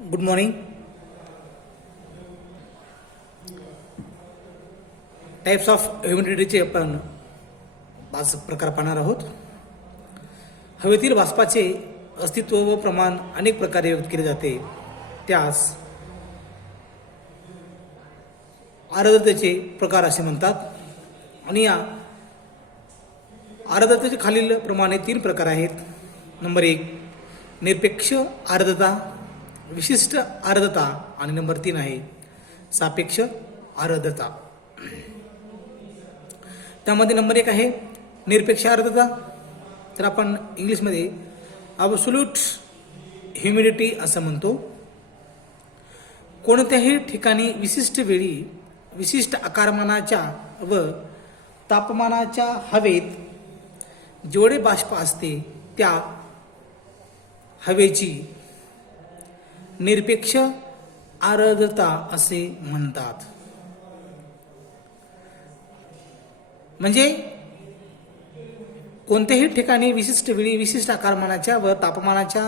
Good morning. Types of ह्युमिडिटीचे आपण 5 प्रकार पाहणार आहोत. हवेतील बाष्पाचे अस्तित्व व प्रमाण अनेक प्रकारे व्यक्त केले जाते. त्यास आर्द्रतेचे प्रकार असे म्हणतात. आणि या आर्द्रतेचे खालील प्रमाणे 3 प्रकार आहेत. नंबर 1 निरपेक्ष आर्द्रता, विशिष्ट आर्द्रता आणि नंबर 3 आहे सापेक्ष आर्द्रता. त्यामध्ये नंबर 1 आहे निरपेक्ष आर्द्रता. तर आपण इंग्लिशमध्ये ॲब्सोल्यूट ह्युमिडिटी असं म्हणतो. कोणत्याही ठिकाणी विशिष्ट वेळी विशिष्ट आकारमानाच्या व तापमानाच्या हवेत जेवढे बाष्प असते त्या हवेची निरपेक्ष आर्द्रता असे म्हणतात. म्हणजे कोणत्याही ठिकाणी विशिष्ट वेळी विशिष्ट आकारमानाच्या व तापमानाच्या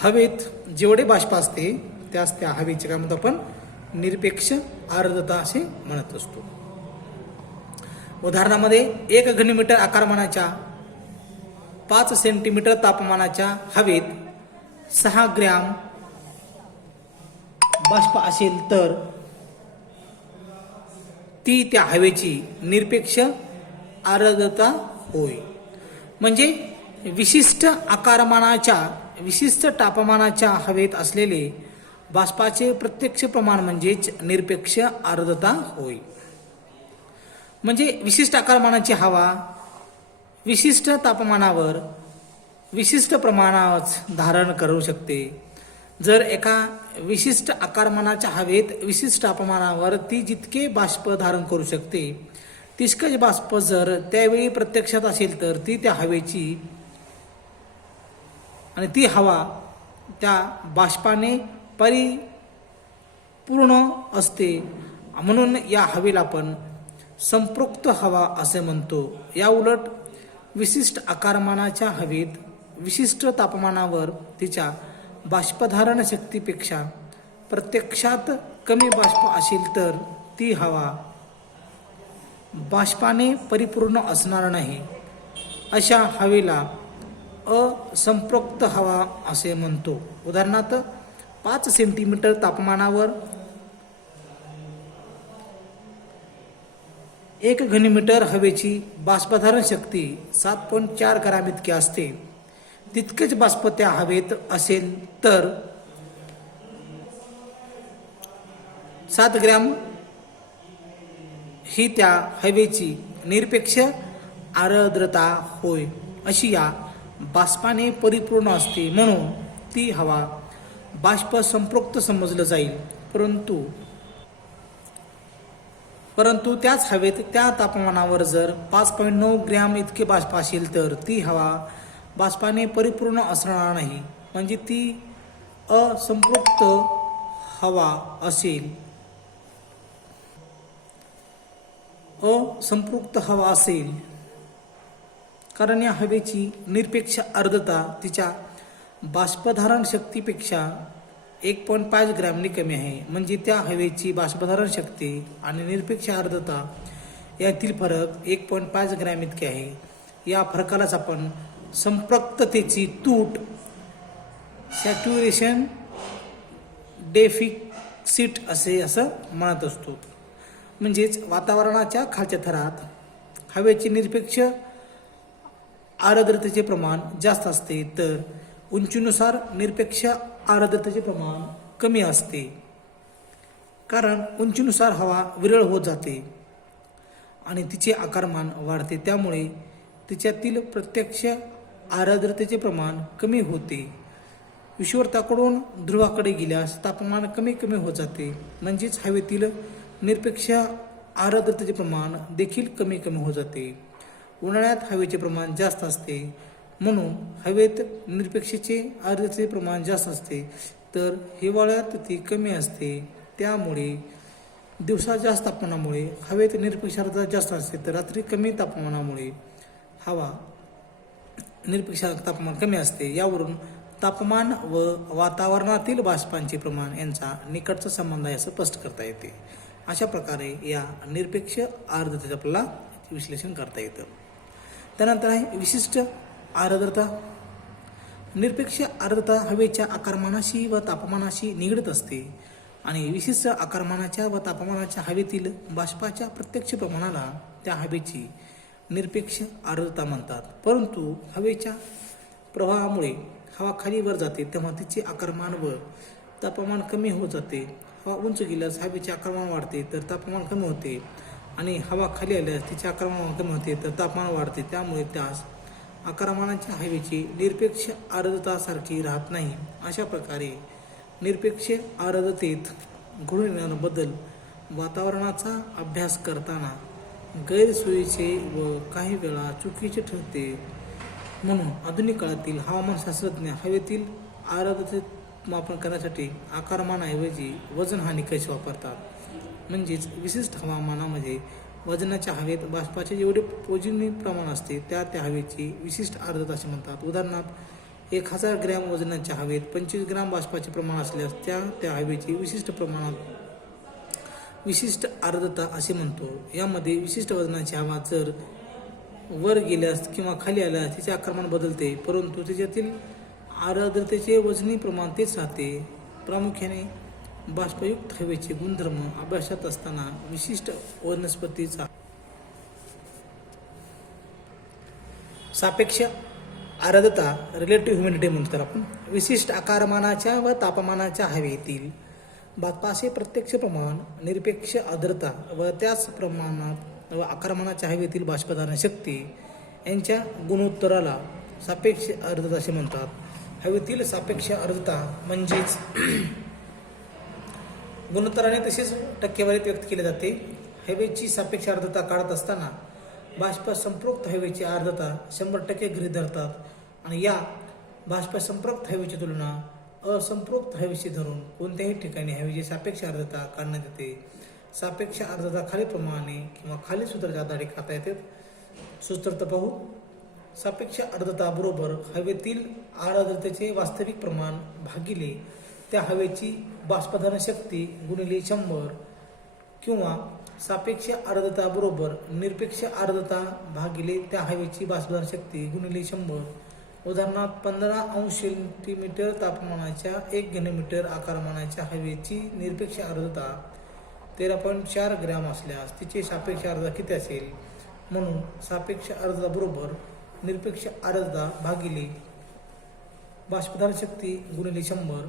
हवेत जेवढे बाष्प असते त्यास त्या हवेचे काय म्हणतो आपण निरपेक्ष आर्द्रता असे म्हणत असतो. उदाहरणामध्ये 1 घनमीटर आकारमानाच्या 5 सेंटीमीटर तापमानाच्या हवेत 6 ग्रॅम बाष्प असेल तर ती त्या हवेची निरपेक्ष आर्द्रता होय. म्हणजे विशिष्ट आकारमानाच्या विशिष्ट तापमानाच्या हवेत असलेले बाष्पाचे प्रत्यक्ष प्रमाण म्हणजेच निरपेक्ष आर्द्रता होय. म्हणजे विशिष्ट आकारमानाची हवा विशिष्ट तापमानावर विशिष्ट प्रमाणात धारण करू शकते. जर एका विशिष्ट आकारमानाच्या हवेत विशिष्ट तापमानावर ती जितके बाष्प धारण करू शकते तितकेच बाष्प जर त्यावेळी प्रत्यक्षात असेल तर ती त्या हवेची आणि ती हवा त्या बाष्पाने परिपूर्ण असते. म्हणून या हवेला आपण संपृक्त हवा असे म्हणतो. या उलट विशिष्ट आकारमानाच्या हवेत विशिष्ट तापमानावर तिच्या बाष्पधारण शक्तीपेक्षा प्रत्यक्षात कमी बाष्प असेल तर ती हवा बाष्पाने परिपूर्ण असणार नाही. अशा हवेला असंपृक्त हवा असे म्हणतो. उदाहरणार्थ 5 सेंटीमीटर तापमानावर 1 घनमीटर हवेची बाष्पधारण शक्ती 7.4 ग्रॅम इतकी असते. तितकेच बाष्प त्या हवेत असेल तर 7 ग्रॅम ही त्या हवेची निरपेक्ष आर्द्रता होय. अशी या बाष्पाने परिपूर्ण असते म्हणून ती हवा बाष्प संपृक्त समजलं जाईल. परंतु त्याच हवेत त्या तापमानावर जर 5.9 ग्रॅम इतके बाष्प असेल तर ती हवा बाष्पाने परिपूर्ण असणार नाही. म्हणजे ती असंपृक्त हवा असेल. असंपृक्त हवा असेल कारण या हवेची निरपेक्ष आर्द्रता तिच्या बाष्पधारण शक्तीपेक्षा 1.5 ग्रॅमने कमी आहे. म्हणजे त्या हवेची बाष्पधारण शक्ती आणि निरपेक्ष आर्द्रता यातील फरक 1.5 ग्रॅम इतके आहे. या फरकालाच आपण संपृक्ततेची तूट सॅच्युरेशन डेफिसिट असं म्हणत असतो. म्हणजेच वातावरणाच्या खालच्या थरात हवेची निरपेक्ष आर्द्रतेचे प्रमाण जास्त असते तर उंचीनुसार निरपेक्ष आर्द्रतेचे प्रमाण कमी असते. कारण उंचीनुसार हवा विरळ होत जाते आणि तिचे आकारमान वाढते. त्यामुळे तिच्यातील प्रत्यक्ष आर्द्रतेचे प्रमाण कमी होते. विषुववृत्ताकडून ध्रुवाकडे गेल्यास तापमान कमी कमी होत जाते. म्हणजेच हवेतील निरपेक्ष आर्द्रतेचे प्रमाण देखील कमी कमी होत जाते. उन्हाळ्यात हवेचे प्रमाण जास्त असते म्हणून हवेत निरपेक्षेचे आर्द्रतेचे प्रमाण जास्त असते तर हिवाळ्यात ती कमी असते. त्यामुळे दिवसा जास्त तापमानामुळे हवेत निरपेक्ष आर्द्रता जास्त असते तर रात्री कमी तापमानामुळे हवा निरपेक्ष तापमान कमी असते. यावरून तापमान व वातावरणातील बाष्पांचे प्रमाण यांचा निकटचा संबंध आहे असं स्पष्ट करता येते. अशा प्रकारे या निरपेक्ष आर्द्रतेचं आपल्याला विश्लेषण करता येतं. त्यानंतर आहे विशिष्ट आर्द्रता. निरपेक्ष आर्द्रता हवेच्या आकारमानाशी व तापमानाशी निगडीत असते आणि विशिष्ट आकारमानाच्या व तापमानाच्या हवेतील बाष्पाच्या प्रत्यक्ष प्रमाणाला त्या हवेची निरपेक्ष आर्द्रता म्हणतात. परंतु हवेच्या प्रवाहामुळे हवा खाली वर जाते तेव्हा तिचे आकारमान व तापमान कमी होत जाते. हवा उंच गेल्यास हवेचे आकारमान वाढते तर तापमान कमी होते आणि हवा खाली आल्यास तिचे आकारमान कमी होते तर तापमान वाढते. त्यामुळे त्यास आकारमानाच्या हवेची निरपेक्ष आर्द्रता सारखी राहत नाही. अशा प्रकारे निरपेक्ष आर्द्रतेत घडून येणारा बदल वातावरणाचा अभ्यास करताना गैरसोयीचे व काही वेळा चुकीचे ठरते. म्हणून आधुनिक काळातील हवामानशास्त्रज्ञ हवेतील आर्द्रतेचे मापन करण्यासाठी आकारमानाऐवजी वजन हा निकष वापरतात. म्हणजेच विशिष्ट हवामानामध्ये वजनाच्या हवेत बाष्पाचे जेवढे पोजनी प्रमाण असते त्या हवेची विशिष्ट आर्द्रता असे म्हणतात. उदाहरणार्थ 1000 ग्रॅम वजनाच्या हवेत 25 ग्रॅम बाष्पाचे प्रमाण असल्यास त्या हवेची विशिष्ट आर्द्रता असे म्हणतो. यामध्ये विशिष्ट वजनाची हवा जर वर गेल्यास किंवा खाली आल्यास तिचे आकारमान बदलते, परंतु त्याच्यातील आर्द्रतेचे वजनी प्रमाण तेच राहते. प्रामुख्याने बाष्पयुक्त हवेचे गुणधर्म अभ्यासात असताना विशिष्ट वनस्पतीचा सापेक्ष आर्द्रता रिलेटिव्ह ह्युमिडिटी म्हणतात आपण. विशिष्ट आकारमानाच्या व तापमानाच्या हवेतील बाष्पाचे प्रत्यक्ष प्रमाण निरपेक्ष आर्द्रता व त्याच प्रमाणात व आकारमानाच्या हवेतील बाष्पधारण शक्ती यांच्या गुणोत्तराला सापेक्ष आर्द्रता असे म्हणतात. हवेतील सापेक्ष आर्द्रता म्हणजेच गुणोत्तराने तसेच टक्केवारीत व्यक्त केले जाते. हवेची सापेक्ष आर्द्रता काढत असताना बाष्प संपृक्त हवेची आर्द्रता 100% गृहीत धरतात आणि या बाष्प संपृक्त हवेची तुलना असंपृक्त हवेशी धरून कोणत्याही ठिकाणी हवेची सापेक्ष आर्द्रता काढण्यात येते. सापेक्ष आर्द्रता खालीलप्रमाणे किंवा खाली सूत्राच्या आधारे काढता येते. सूत्र तर पाहू. सापेक्ष आर्द्रता बरोबर हवेतील आर्द्रतेचे वास्तविक प्रमाण भागिले त्या हवेची बाष्पधारण शक्ती गुणिले 100 किंवा सापेक्ष आर्द्रता बरोबर निरपेक्ष आर्द्रता भागिले त्या हवेची बाष्पधारण शक्ती गुणिले 100. उदाहरणार्थ 15 अंश सेंटीमीटर तापमानाच्या 1 घनमीटर आकारमानाच्या हवेची निरपेक्ष आर्द्रता 13.4 ग्रॅम असल्यास तिची सापेक्ष आर्द्रता किती असेल? म्हणून सापेक्ष आर्द्रता बरोबर निरपेक्ष आर्द्रता भागिले बाष्पधारण शक्ती गुणिले 100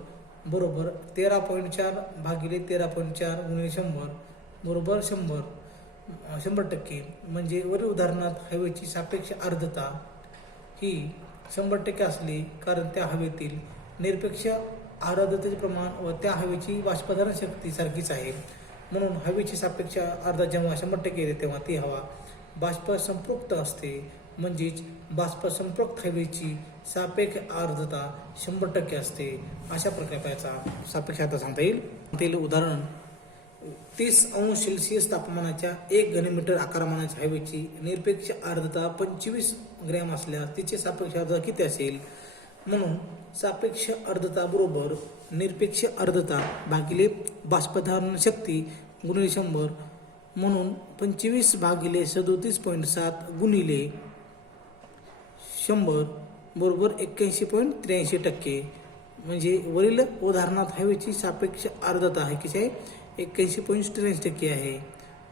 बरोबर 13.4 भागिले 13.4 गुणिले 100 बरोबर 100%. म्हणजे वरील उदाहरणात हवेची सापेक्ष आर्द्रता ही 100% असली कारण त्या हवेतील निरपेक्ष आर्द्रतेचे प्रमाण व त्या हवेची बाष्पधारण शक्ती सारखीच आहे. म्हणून हवेची सापेक्ष आर्द्रता जेव्हा 100% येते तेव्हा ती हवा बाष्प संपृक्त असते. म्हणजेच बाष्प संपृक्त हवेची सापेक्ष आर्द्रता 100% असते. अशा प्रकारचा सापेक्ष आर्द्रता सांगता येईल. उदाहरण 30 अंश सेल्सिअस तापमानाच्या 1 घनमीटर आकारमानाच्या हवेची निरपेक्ष आर्द्रता 25 ग्रॅम असल्यास तिची सापेक्ष आर्द्रता किती असेल? म्हणून सापेक्ष आर्द्रता बरोबर निरपेक्ष आर्द्रता भागिले बाष्पधारण शक्ती गुणिले 100 म्हणून 25 भागिले 37.7 गुणिले 100 बरोबर 81.83%. म्हणजे वरील उदाहरणात हवेची सापेक्ष आर्द्रता आहे किती आहे? 81.83% आहे.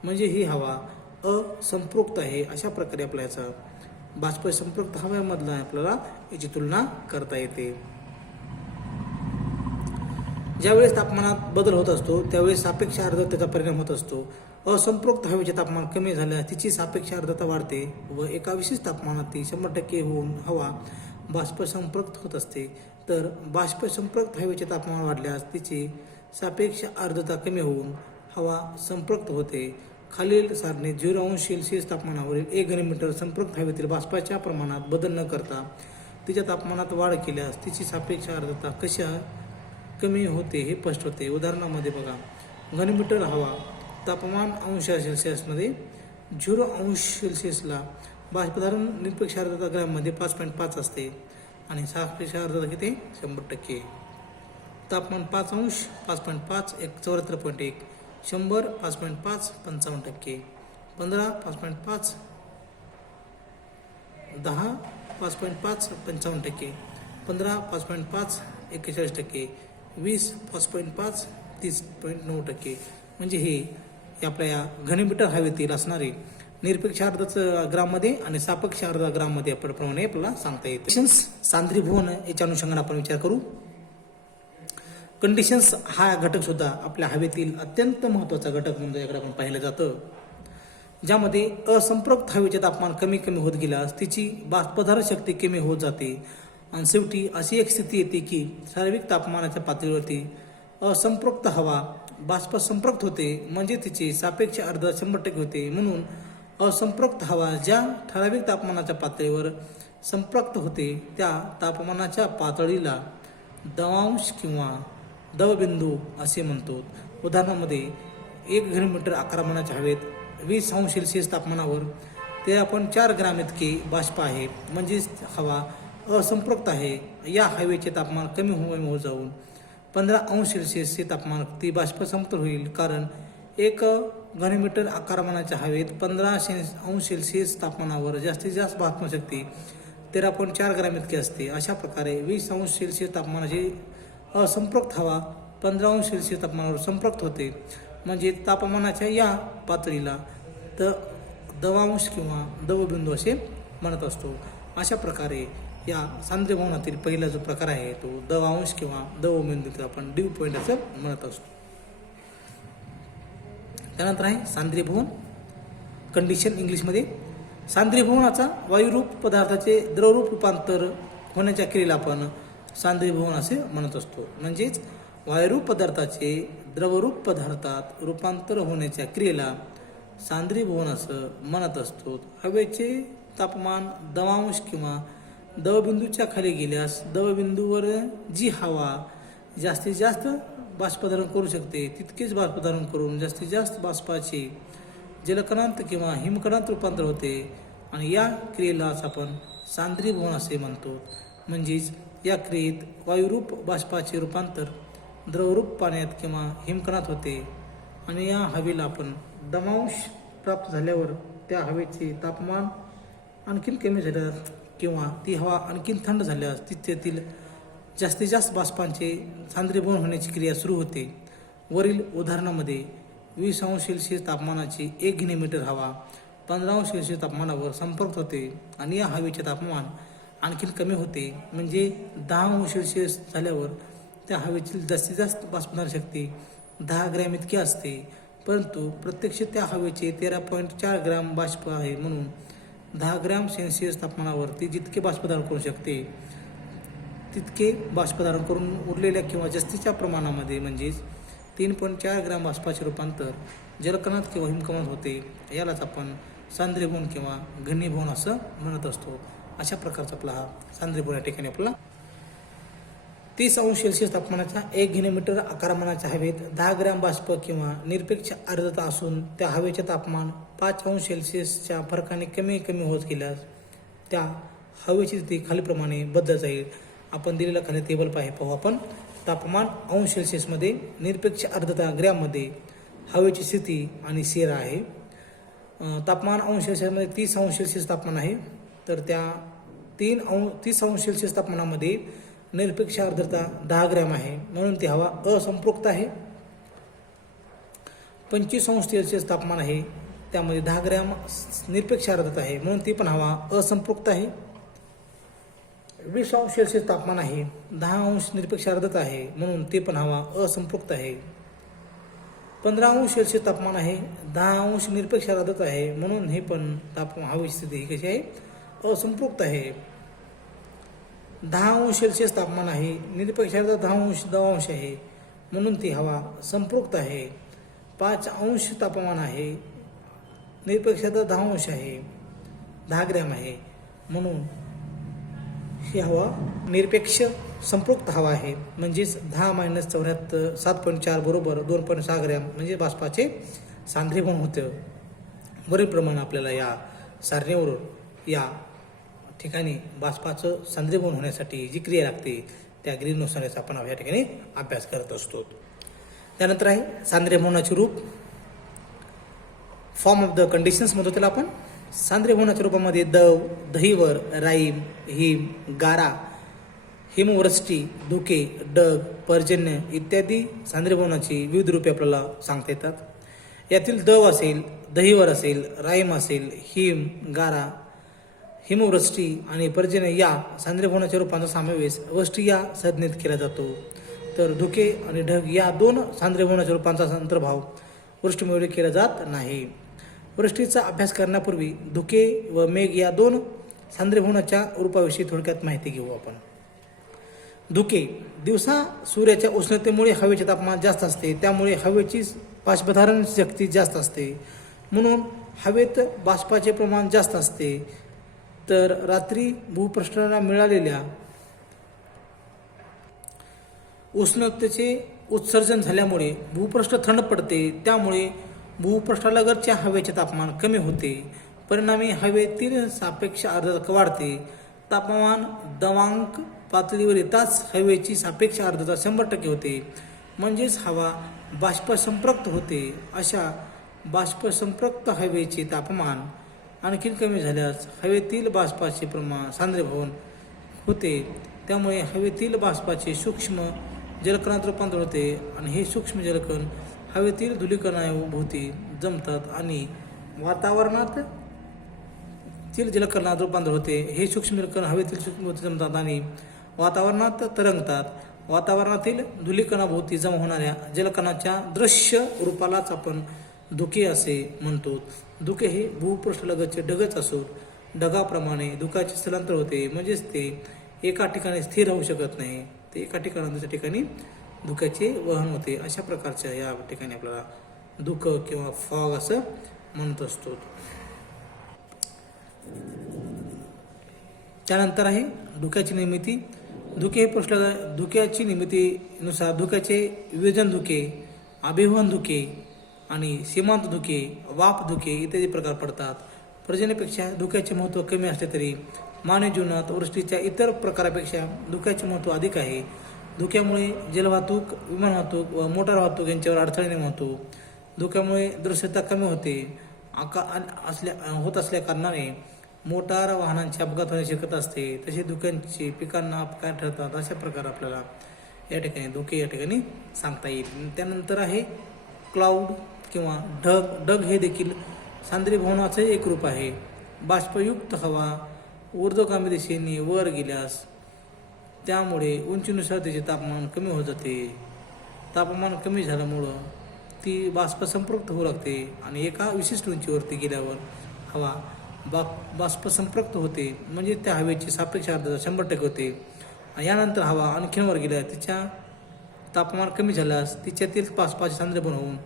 म्हणजे ही हवा असंपृक्त आहे. अशा प्रकारे आपल्या याचा बाष्प संपृक्त हवेमधला आपल्याला याची तुलना करता येते. ज्यावेळेस तापमानात बदल होत असतो त्यावेळेस सापेक्ष आर्द्रतेचा परिणाम होत असतो. असंपृक्त हवेचे तापमान कमी झाल्यास तिची सापेक्ष आर्द्रता वाढते व एका विशिष्ट तापमानात ती 100% होऊन हवा बाष्प संपृक्त होत असते. तर बाष्प संपृक्त हवेचे तापमान वाढल्यास तिची सापेक्ष आर्द्रता कमी होऊन हवा संपृक्त होते. खालील सारणे 0 अंश सेल्सिअस तापमानावरील 1 घनमीटर संपृक्त हवेतील बाष्पाच्या प्रमाणात बदल न करता तिच्या तापमानात वाढ केल्यास तिची सापेक्ष आर्द्रता कशा कमी होते हे स्पष्ट होते. उदाहरणामध्ये बघा. घनमीटर हवा तापमान अंश सेल्सिअसमध्ये 0 अंश सेल्सिअसला बाष्पधारण निरपेक्ष आर्द्रता ग्रॅममध्ये 5.5 असते. आणि सापेक्ष आर्द्रता किती 100%. तापमान 5 अंश 5.5 74.1, 100 5.5 55%, 15 5.5 10 5.5 55%, 15 5.5 41%, 20 5.5 30.9%. म्हणजे हे आपल्या या घनमीटर हवेतील असणारे निरपेक्ष आर्द्रता ग्राममध्ये आणि सापेक्ष आर्द्रता ग्राममध्ये प्रमाणे आपल्याला सांगता येते. सांद्रीभवन याच्या अनुषंगाने आपण विचार करू. कंडिशन्स हा घटक सुद्धा आपल्या हवेतील अत्यंत महत्त्वाचा घटक म्हणून याकडे आपण पाहिलं जातं, ज्यामध्ये असंपृक्त हवेचे तापमान कमी कमी होत गेल्यास तिची बाष्पधारण शक्ती कमी होत जाते आणि शेवटी अशी एक स्थिती येते की शारीरिक तापमानाच्या पातळीवरती असंपृक्त हवा बाष्प संपृक्त होते, म्हणजे तिची सापेक्ष आर्द्रता 100% होते. म्हणून असंपृक्त हवा ज्या ठराविक तापमानाच्या पातळीवर संपृक्त होते त्या तापमानाच्या पातळीला दवांश किंवा दवबिंदू असे म्हणतो. उदाहरणामध्ये 1 घनमीटर आकारमानाच्या हवेत 20 अंश सेल्सिअस तापमानावर 13.4 ग्रॅम इतके बाष्प आहे, म्हणजेच हवा असंपृक्त आहे. या हवेचे तापमान कमी होत जाऊन 15 अंश सेल्सिअसचे तापमान ती बाष्प समतोल होईल, कारण 1 घनमीटर आकारमानाच्या हवेत 15 अंश सेल्सिअस तापमानावर जास्तीत जास्त बाष्पशक्ती 13.4 ग्रॅम इतकी असते. अशा प्रकारे 20 अंश सेल्सिअस तापमानाची असंपृक्त हवा 15 अंश सेल्सिअस तापमानावर संपृक्त होते, म्हणजे तापमानाच्या या पातळीला दवांश किंवा दवबिंदू असे म्हणत असतो. अशा प्रकारे या सांद्रीभवनातील पहिला जो प्रकार आहे तो दवांश किंवा दवबिंदूचा आपण ड्यू पॉईंट असं म्हणत असतो. त्यानंतर आहे सांद्रीभवन कंडिशन इंग्लिशमध्ये. सांद्रीभवनाचा वायुरूप पदार्थाचे द्रवरूप रूपांतर होण्याच्या क्रियेला आपण सांद्रीभवन असे म्हणत असतो. म्हणजेच वायुरूप पदार्थाचे द्रवरूप पदार्थात रूपांतर होण्याच्या क्रियेला सांद्रीभवन असं म्हणत असतो. हवेचे तापमान दवांश किंवा दवबिंदूच्या खाली गेल्यास दवबिंदूवर जी हवा जास्तीत जास्त बाष्पधारण करू शकते तितकेच बाष्पधारण करून जास्तीत जास्त बाष्पाचे जलकणांत किंवा हिमकणांत रूपांतर होते आणि या क्रियेलाच आपण सांद्रीभवन असे म्हणतो. म्हणजेच या क्रियेत वायुरूप बाष्पाचे रूपांतर द्रवरूप पाण्यात किंवा हिमकणात होते आणि या हवेला आपण दमांश प्राप्त झाल्यावर त्या हवेचे तापमान आणखीन कमी झाल्यास किंवा ती हवा आणखीन थंड झाल्यास तिथेतील जास्तीत जास्त बाष्पांचे सांद्रीभवन होण्याची क्रिया सुरू होते. वरील उदाहरणामध्ये 20 अंश सेल्सिअस तापमानाची 1 घनमीटर हवा 15 अंश सेल्सिअस तापमानावर संपर्क होते आणि या हवेचे तापमान आणखीन कमी होते, म्हणजे 10 अंश सेल्सिअस झाल्यावर त्या हवेतील जास्तीत जास्त बाष्पधारण शक्ती 10 ग्रॅम इतकी असते, परंतु प्रत्यक्ष त्या हवेचे 13.4 ग्रॅम बाष्प आहे. म्हणून 10 ग्रॅम सेल्सिअस तापमानावर ती जितके बाष्पधारण करू शकते तितके बाष्पधारण करून उरलेल्या किंवा जास्तीच्या प्रमाणामध्ये म्हणजेच 3.4 ग्रॅम बाष्पाचे रूपांतर जलकणात किंवा हिमकणात होते. यालाच आपण सांद्रीभवन किंवा घनीभवन असं म्हणत असतो. अशा प्रकारचा आपला हा सांद्रीभवन या ठिकाणी आपला 30 अंश सेल्सिअस तापमानाच्या 1 घनमीटर आकारमानाच्या हवेत 10 ग्रॅम बाष्प किंवा निरपेक्ष आर्द्रता असून त्या हवेचे तापमान 5 अंश सेल्सिअसच्या फरकाने कमी कमी होत गेल्यास त्या हवेची स्थिती खालीप्रमाणे बदलत जाईल. आपण दिलेला खाली टेबल पाहू आपण. तापमान अंश सेल्सिअसमध्ये निरपेक्ष आर्द्रता ग्रॅममध्ये हवेची स्थिती आणि शेरा आहे. तापमान अंश सेल्सिअसमध्ये 30 अंश सेल्सिअस तापमान आहे, तर त्या 30 अंश सेल्सिअस तापमानामध्ये निरपेक्ष आर्द्रता 10 ग्रॅम आहे, म्हणून ती हवा असंपृक्त आहे. 25 अंश सेल्सिअस तापमान आहे, त्यामध्ये 10 ग्रॅम निरपेक्ष आर्द्रता आहे, म्हणून ती पण हवा असंपृक्त आहे. 20 अंश सेल्सिअस तापमान आहे, 10 अंश निरपेक्ष आर्द्रता आहे, म्हणून ती पण हवा असंपृक्त आहे. 15 अंश सेल्सिअस तापमान आहे, 10 अंश निरपेक्ष आर्द्रता आहे, म्हणून हे पण हवेची स्थिती ही कशी आहे असंपृक्त आहे. 10 अंश सेल्सिअस तापमान आहे, निरपेक्ष आर्द्रता 10 अंश आहे, म्हणून ती हवा संपृक्त आहे. 5 अंश तापमान आहे, निरपेक्ष आर्द्रता 10 अंश आहे, 10 ग्रॅम आहे, म्हणून ही हवा निरपेक्ष संपृक्त हवा आहे. म्हणजेच 10 - 74 7.4 बरोबर 2.6 ग्रॅम म्हणजे बाष्पाचे सांद्रीभवन होतं. वरील प्रमाण आपल्याला या सारणीवरून या ठिकाणी बाष्पाचं सांद्रीभवन होण्यासाठी जी क्रिया लागते त्या ग्रीनहाऊस गॅसचा आपण या ठिकाणी अभ्यास करत असतो. त्यानंतर आहे सांद्रीभवनाचे रूप. फॉर्म ऑफ द कंडिशन्स म्हणतो त्याला आपण. सांद्रीभवनाच्या रूपामध्ये दव, दहीवर, राईम, हिम, गारा, हिमवृष्टी, धुके, डग, पर्जन्य इत्यादी सांद्रीभवनाची विविध रूपे आपल्याला सांगता येतात. यातील दव असेल, दहीवर असेल, राईम असेल, हिम, गारा, हिमवृष्टी आणि पर्जन्य या सांद्रीभवनाच्या रूपांचा समावेश वृष्टी या संज्ञेत केला जातो. तर धुके आणि ढग या दोन सांद्रीभवनाच्या रूपांचा अंतर्भाव वृष्टीमुळे केला जात नाही. वृष्टीचा अभ्यास करण्यापूर्वी धुके व मेघ या दोन सांद्रीभवनाच्या रूपाविषयी थोडक्यात माहिती घेऊ आपण. धुके. दिवसा सूर्याच्या उष्णतेमुळे हवेचे तापमान जास्त असते, त्यामुळे हवेची बाष्पधारण शक्ती जास्त असते, म्हणून हवेत बाष्पाचे प्रमाण जास्त असते. तर रात्री भूपृष्ठाला मिळालेल्या उष्णतेचे उत्सर्जन झाल्यामुळे भूपृष्ठ थंड पडते, त्यामुळे भूपृष्ठालगतच्या हवेचे तापमान कमी होते. परिणामी हवेतील सापेक्ष आर्द्रता वाढते. तापमान दवांक पातळीवर येताच हवेची सापेक्ष आर्द्रता 100% होते, म्हणजेच हवा बाष्पसंपृक्त होते. अशा बाष्पसंपृक्त हवेचे तापमान आणखी कमी झाल्यास हवेतील बाष्पाचे प्रमाण सांद्रीभवन होते, त्यामुळे हवेतील बाष्पाचे सूक्ष्म जलकणात रूपांतर होते आणि हे सूक्ष्म जलकण हवेतील धूलिकणाभोवती जमतात आणि वातावरणात जलकणात रूपांतर होते. हे सूक्ष्म जलकण हवेतील सूक्ष्मभोवती जमतात आणि वातावरणात तरंगतात. वातावरणातील धूलिकणाभोवती जमा होणाऱ्या जलकणाच्या दृश्य रूपालाच आपण धुके असे म्हणतो. धुके हे भूपृष्ठलगतचे ढगच असून ढगाप्रमाणे धुक्याचे स्थलांतर होते, म्हणजेच ते एका ठिकाणी स्थिर राहू शकत नाही, ते एका ठिकाणी दुसऱ्या ठिकाणी धुक्याचे वहन होते. अशा प्रकारच्या या ठिकाणी आपल्याला धुकं किंवा फॉग असं म्हणत असतो. त्यानंतर आहे धुक्याची निर्मिती. धुके हे धुक्याची निर्मितीनुसार धुक्याचे वियोजन धुके, अभिवहन धुके आणि सीमांत धुके, वाफ धुके इत्यादी प्रकार पडतात. पर्जन्यापेक्षा धुक्याचे महत्त्व कमी असले तरी मानवी जीवनात वृष्टीच्या इतर प्रकारापेक्षा धुक्याचे महत्त्व अधिक आहे. धुक्यामुळे जलवाहतूक, विमान वाहतूक व मोटार वाहतूक यांच्यावर अडथळा निर्माण होतो. धुक्यामुळे दृश्यता कमी होते. होत असल्या कारणाने मोटार वाहनांचे अपघात होण्याची शक्यता असते. तसे धुक्यांची पिकांना अपघात ठरतात. अशा प्रकारे आपल्याला या ठिकाणी धुके या ठिकाणी सांगता येईल. त्यानंतर आहे क्लाउड किंवा ढग. ढग हे देखील सांद्रीभवनाचे एक रूप आहे. बाष्पयुक्त हवा ऊर्ध्वगामी दिशेने वर गेल्यास त्यामुळे उंचीनुसार त्याचे तापमान कमी होत जाते. तापमान कमी झाल्यामुळं ती बाष्पसंपृक्त होऊ लागते आणि एका विशिष्ट उंचीवरती गेल्यावर हवा बाष्पसंपृक्त होते, म्हणजे त्या हवेची सापेक्ष आर्द्रता 100% होते. यानंतर हवा आणखीन वर गेल्या तिच्या तापमान कमी झाल्यास तिच्यातील बाष्पाचे सांद्रीभवन होऊन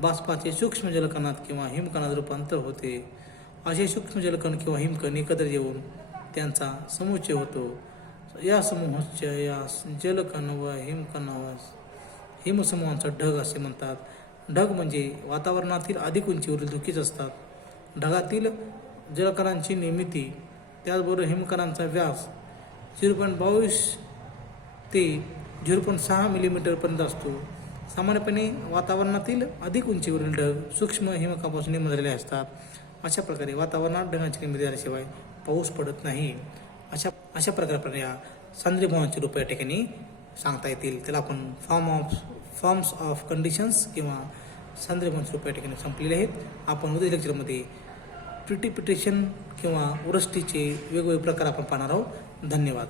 बाष्पाचे सूक्ष्म जलकणात किंवा हिमकणात रूपांतर होते. असे सूक्ष्म जलकण किंवा हिमकण एकत्र येऊन त्यांचा समुच्चय होतो. या समूहाच्या या जलकण व हिमकणास हिमसमूहांचा ढग असे म्हणतात. ढग म्हणजे वातावरणातील अधिक उंचीवरील धुकेच असतात. ढगातील जलकणांची निर्मिती, त्याचबरोबर हिमकणांचा व्यास 0.22 ते 0.6 मिलीमीटरपर्यंत असतो. सामान्यपणे वातावरणातील अधिक उंचीवरील ढग सूक्ष्म हिमकणापासून निर्माण झालेले असतात. अशा प्रकारे वातावरणात ढगांची निर्मिती झाल्याशिवाय पाऊस पडत नाही. अशा प्रकारे या सांद्रीभवनाची रूपे या ठिकाणी सांगता येतील. त्याला आपण फॉर्म्स ऑफ कंडिशन्स किंवा सांद्रीभवनाची रूपे या ठिकाणी संपलेले आहेत. आपण उद्या लेक्चरमध्ये प्रिसिपिटेशन किंवा वृष्टीचे वेगवेगळे प्रकार आपण पाहणार आहोत. धन्यवाद.